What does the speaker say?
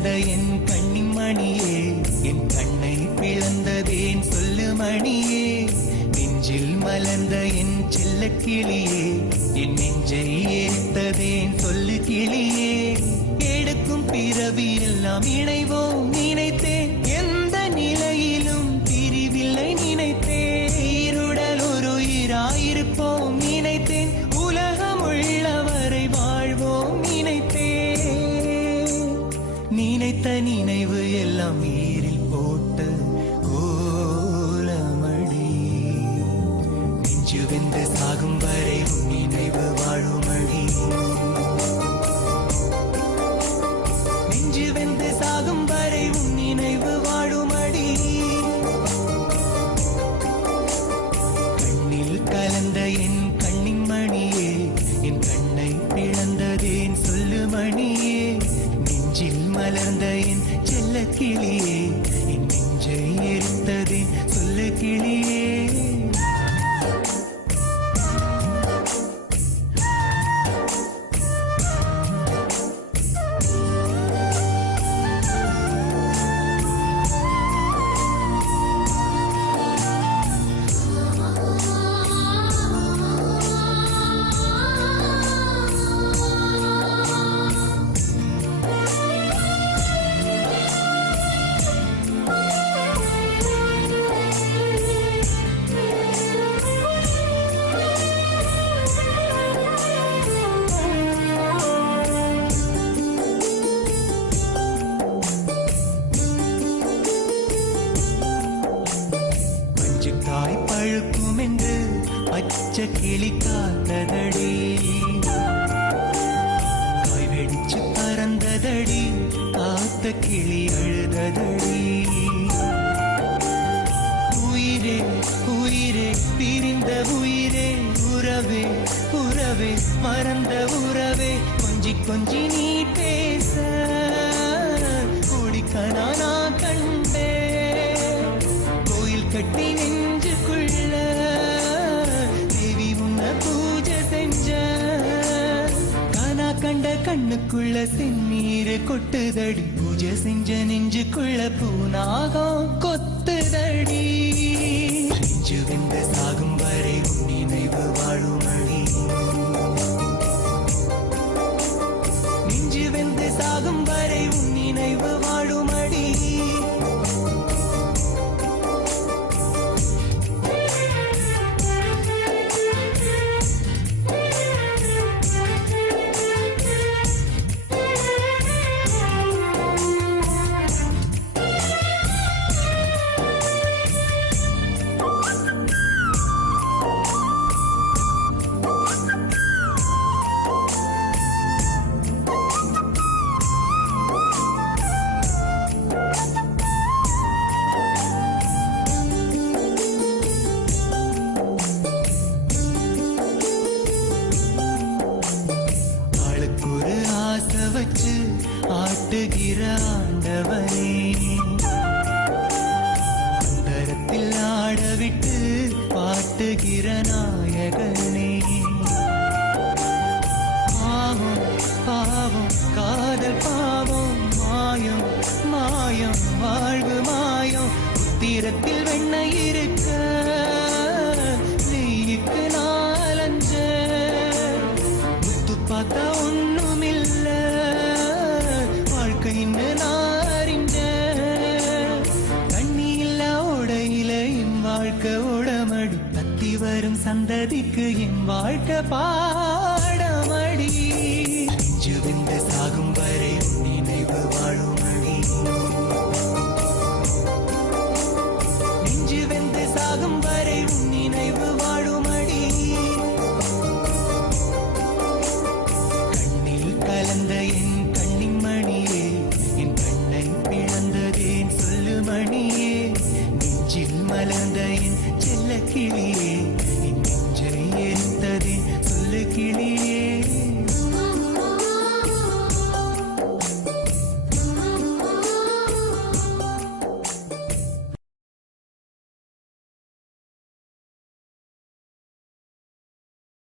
மலர்ந்த என் கண்ணின் மணியே, என் கண்ணை பிளந்ததேன் சொல்லு மணியே. நெஞ்சில் மலர்ந்த என் செல்ல கிளியே, என் நெஞ்சை ஏத்ததேன் சொல்லு கிளியே. எடுக்கும் பிறவி எல்லாம் இணைவோம் நினைத்தேன், எந்த நிலையிலும் பிரிவில்லை நினைத்தேன். இருடல் ஒரு உயிராயிருப்போம் நினைத்தேன், உலகம் உள்ளவரை வாழ்வோம் நினைத்தேன். நினைத்த நினைவு எல்லாம் நீரில் போட்ட கோலமடி. நெஞ்சு வெந்து சாகும் வரை உன் நினைவு வாழுமடி. நெஞ்சு வெந்து சாகும் வரை உன் நினைவு வாழுமடி. கண்ணில் கலந்த என் கண்ணின் மணியே, என் கண்ணை பிளந்ததேன் சொல்லு மணியே. நெஞ்சில் மலர்ந்த என் செல்ல கிளியே, என் நெஞ்சை எரித்ததேன் சொல்லு கிளியே. தாய் பழுக்கும் என்று பச்சை கிளி காத்ததடி, காய் வெடிச்சு பறந்ததடி, காத்த கிளி அழுததடி. உயிரே உயிரே பிரிந்த உயிரே, உறவே உறவே மறந்த உறவே. கொஞ்சி கொஞ்சி நீ பேச குடிக்கனா நான் கண்டே. கோயில் கட்டி நெஞ்சுக்குள்ள தேவி உன்ன பூஜை செஞ்ச. கானா கண்ட கண்ணுக்குள்ள செந்நீர் கொட்டுதடி, பூஜை செஞ்ச நெஞ்சுக்குள்ள பூனாகம் கொத்துதடி. நெஞ்சு வெந்து சாகும் வரை உன் நினைவு வாழுமடி. நெஞ்சு வெந்து சாகும் வரை உன் நினைவு வாழுமடி. வச்சு ஆட்டுகிற ஆண்டவனே, அந்தரத்தில் ஆடவிட்டு பாட்டுகிற நாயகனே. பாவம் பாவம் காதல் பாவம், மாயம் மாயம் வாழ்வு மாயம். உத்திரத்தில் வெண்ணெய் இருக்க நெய்யுக்கு நாலஞ்ச, முத்து பார்த்தா ஒண்ணுமில்ல வாழ்க்கைன்னு நாரிஞ்ச. தண்ணி இல்ல உடையில என் வாழ்க்கை உடமடி, பத்தி வரும் சந்ததிக்கு என் வாழ்க்கை